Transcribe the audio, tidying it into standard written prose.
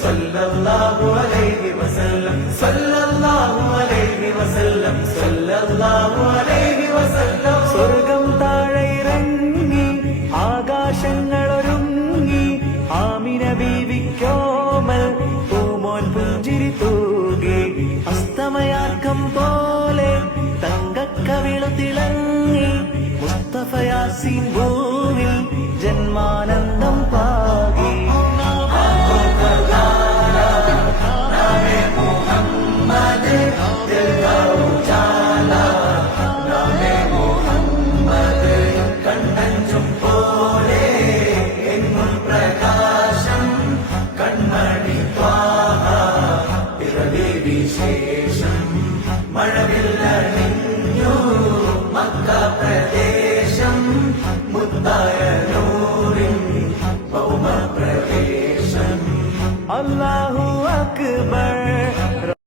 സല്ലല്ലാഹു അലൈഹി വസല്ലം സല്ലല്ലാഹു അലൈഹി വസല്ലം സല്ലല്ലാഹു അലൈഹി വസല്ലം. സ്വർഗം താഴെ ഇറങ്ങി ആകാശങ്ങളൊരുങ്ങി ആമിന ബീവിക്കോമൽ പൂമോൻ പുഞ്ചിരി തൂകി അസ്തമയാക്കം പോലെ തങ്കക്കവിളു തിളങ്ങി മുസ്തഫ യാസീൻ ഭൂവിൽ ജന്മാനന്ദം പാകി. കണ്ണഞ്ചും പോലെ എങ്ങും പ്രകാശം കൺമണി ത്വാഹ പിറവി വിശേഷം മഴ